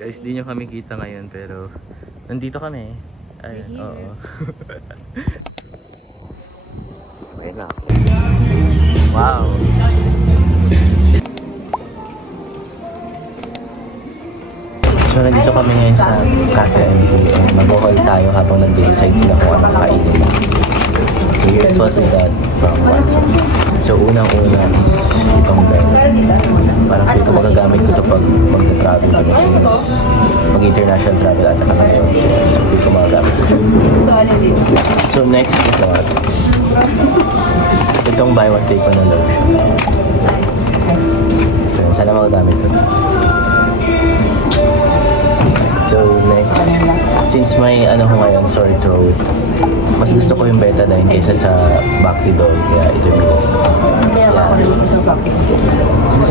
Guys, di nyo kami kita ngayon pero nandito kami. Ayun, oo. Okay na. Wow. So, nandito kami ngayon sa Cafe MJ and mag-call tayo habang nag-decide sila kung anong kainin na. So, here's what we got from Watson. So, unang-una is itong bell. Parang dito magagamit ko ito pag mag-travel kami since mag-international travel ata kami ngayon. So, dito magagamit ko. So, next is what? Itong buy one take one na lotion. So, sana magagamit ko. So, next, since may ano ko ngayon, sore throat, mas gusto ko yung Betadine kaysa sa Bactidol, kaya ito yung Kaya ako rin gusto ng Bactidol.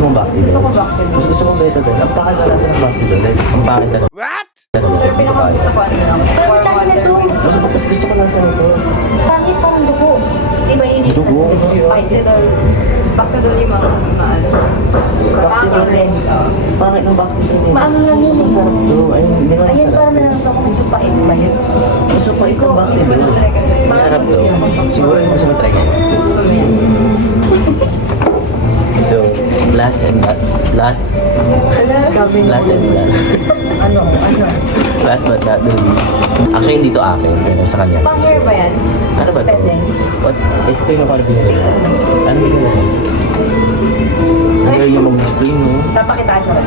gusto mong Bactidol? Gusto ko Bactidol. Mas gusto mong Betadine? Ang pakit na nasa ng Bactidol, like, ang pakit na. What? Pero pinakagusto ko ano lang. Pagkatas na to. Mas gusto ko nasa nito. Pangit pang dugo. Di ba yun yung Dugo? Bactidol? Bactidol yung mga maano. Bactidol rin. Pakit ng Bactidol eh. Maano lang yun eh. Masarap to. Ayun, hindi naman Ayan masarap. pa na lang ako kung supait pa yun. Gusto ko itong Bactidol. Masarap to. Siguro yung gusto mo try kayo. So, last and last and last. Ano? Last but not the least. Actually, hindi to akin, pero sa kanya. Pang hair ba yan? Ano ba to? Pwede. What? Explain mo kung ano pinili. Ano pinili? Ang galing niya mag-explain, no? Papakitaan ko rin.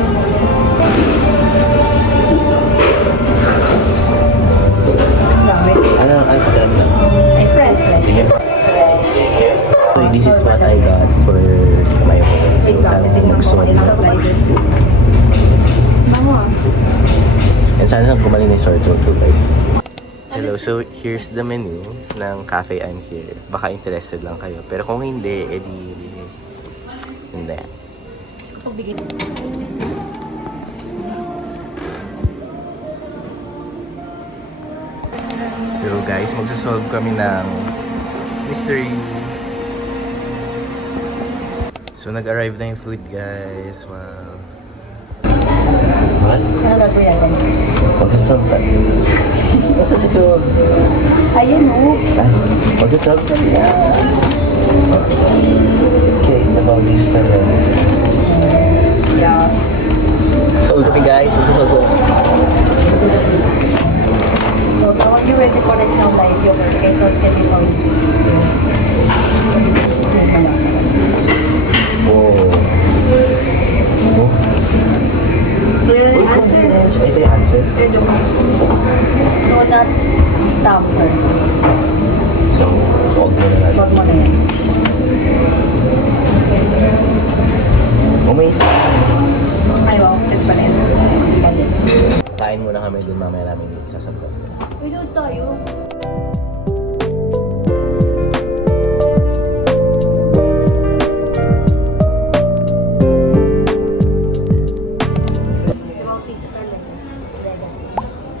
Dami. Ano? Ay, fresh. So, this is what I got for my home. So, sana mag-suot na. Mama. And sana gumaling na yung sore throat ko, guys. Hello, so here's the menu ng Cafe I'm Here. Baka interested lang kayo. Pero kung hindi, edi hindi. Gusto ko bigyan. So guys, magsasolve kami ng mystery. So nag-arrive na yung food, guys. Wow. What? Ano gagawin yan? Magsasolve ka. Nasaan yung solve? Ayan o. Ay, magsasolve kami na. Okay, about this na Yeah. solve kami, guys. Magsasolve kami. So, when you're ready for next now live, yung kay Sauce can be found. Oh. Oh. Real answer? Ito yung answers. No, not tamper. So, huwag mo na natin. Wag mo na yan. Oh, may isa. Ay, wow. Check pa rin. Kain muna kami dun, mamaya namin dito sasagot. Pwede tayo. Limang piso talaga. Legacy.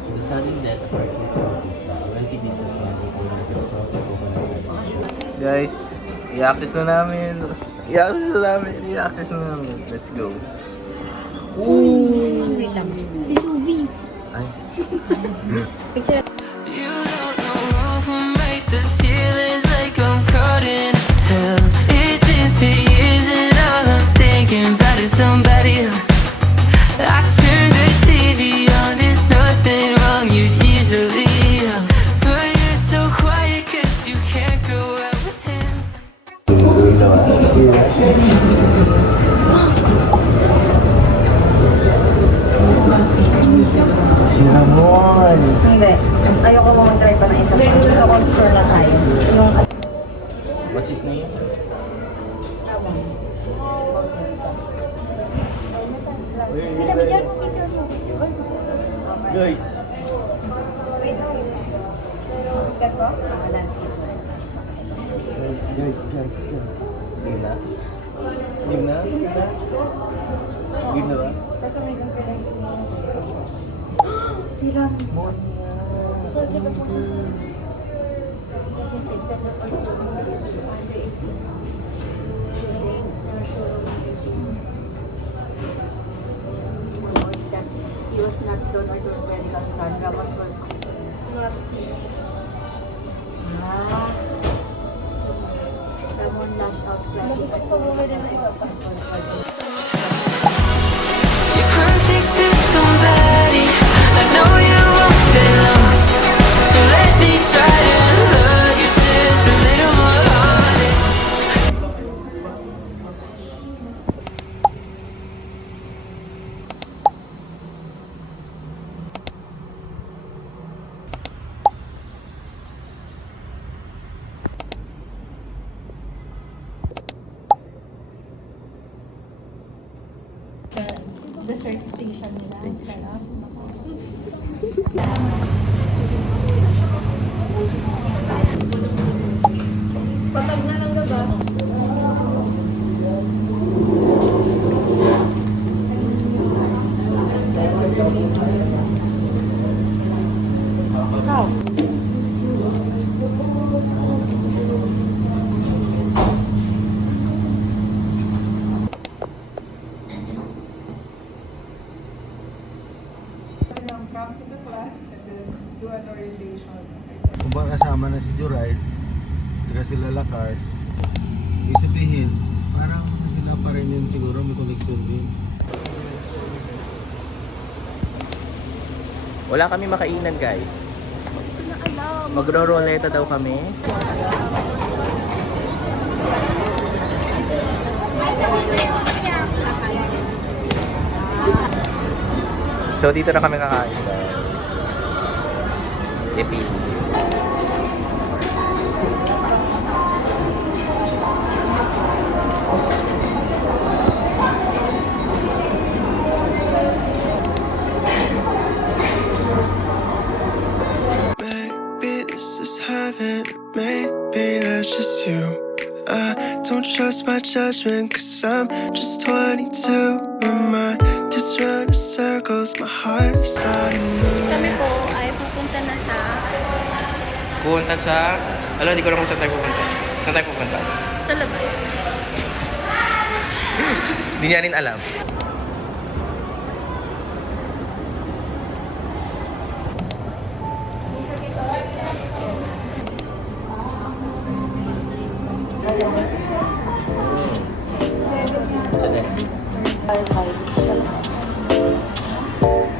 So, the sudden death of our chief is a wealthy businessman who owned a restaurant in Coconut. Guys, i-access na namin. I-access na namin. Let's go. Wait lang. Si Suvi. Ay. You don't know who made the feelings like I'm caught in hell. It's been 3 years and all I'm thinking about is somebody else. I turn the TV on, there's nothing wrong, you'd usually yell. But you're so quiet 'cause you can't go out with him. Cinnamon! Hindi. Ayoko mo mag-try pa ng isa pa. Gusto ko sure na tayo. Yung What's his name? Picture mo dyan. Picture mo. Guys! Wait, wait. Ganto? Landscape. Guys. Game na? Game na? Game na ba? For some reason, feeling Sila. He was not pa bumili ng isa pa. You're perfect to somebody. I know you won't stay long, so let me try to love you just a little more honest. Dessert station nila. Sarap. Patag na lang gaba. Come to the class and then do an orientation. Kung ba kasama na si Juray, saka sila Lakars, ibig sabihin, parang sila pa rin yun siguro, may connection din. Wala kami makainan, guys. Magro-roleta daw kami. So, dito na kami kakain. Epi. Maybe this is heaven, maybe that's just you. I don't trust my judgment, cause I'm just 22. My mind just run in circles, my heart is out of Kami moon. po ay pupunta na sa Pupunta sa... Alam, di ko alam kung saan tayo pupunta. Saan tayo pupunta? labas. Hindi niya rin alam.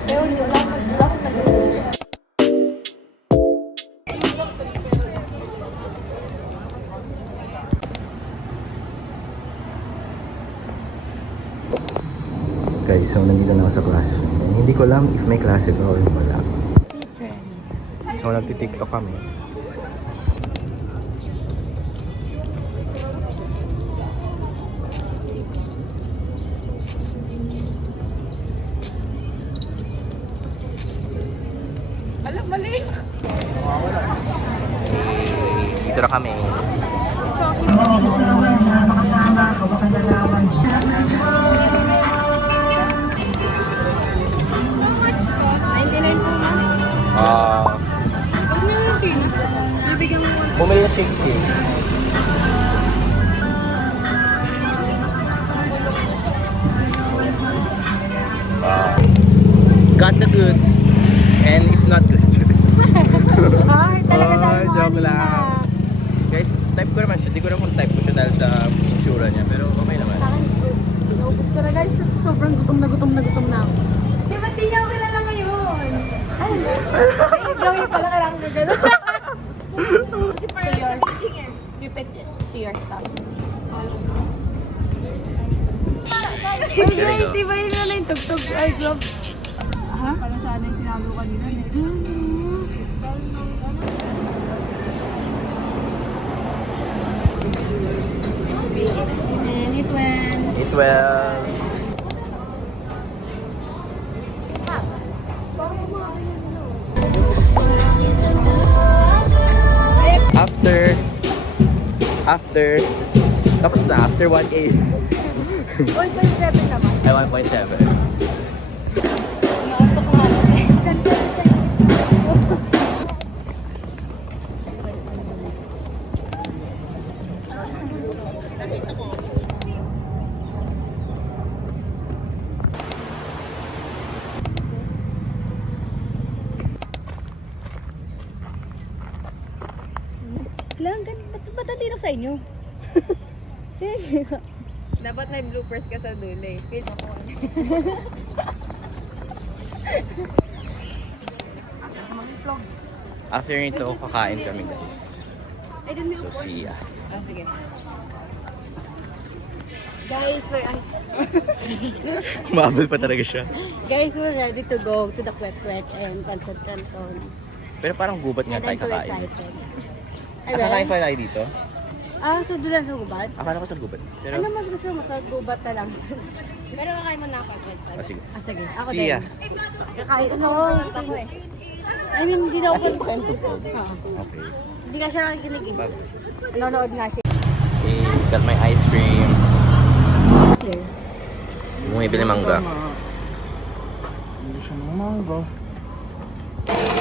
Pero hindi, wala akong nag-order. Guys, so nandito na ako sa classroom. And hindi ko alam if may klase ba or wala. So nagtitiktok kami. Alam, mali. Dito na kami. Huwag na lang sino. Nabigyan mo Bumili ng Shakespeare. Got the goods. And it's not good. Ay, talaga sabi mo joke kanina. lang. Guys, type ko naman siya. Di ko naman type ko siya dahil sa itsura niya. Pero okay naman. Sa akin, naubos ko na guys kasi sobrang gutom na ako. Di ba't di niya ako kilala ngayon? Ay, gawin pala kailangan ko gano'n. Kasi parehas ka teaching eh. Repeat it to yourself. Ay guys, di ba yun na yung tugtog? Ay, glove. Ha? Para sa ano yung sinabi ko kanina. And it went. It will. Tapos na, after 1A. 1.7 naman. Ay, 1.7. Naantok na ako. Lang, ba't ang tino sa inyo? Dapat may bloopers ka sa dulo eh. Feel ako. After nito, kakain kami guys. So, see ya. Ah, sige. Guys, Umabol pa talaga siya. guys, we're ready to go to the Kwek Kwek and Pansat Canton. Pero parang gubat nga And tayo I'm so kakain. excited. Nakakain pa tayo dito? So doon lang sa gubat? Akala ko sa gubat. Pero, Ano mas gusto mo? Sa gubat na lang. Pero kakain mo na ako. Kwek Kwek. sige. Sige, ako See ya. din. Kakain ko. Ako eh. I mean, hindi daw Kasi ako. pa kayong tugtog? Oo. Okay. Hindi ka siya nakikinig eh. Nanonood nga siya. Okay, got my ice cream. Here. Bumibili mangga. Hindi siya ng mango.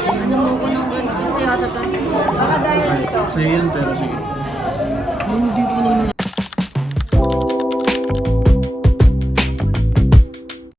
Ano ko nang gano'n? Kaya ito. Baka dahil dito. Sa'yo yan, pero sige. Hindi pa naman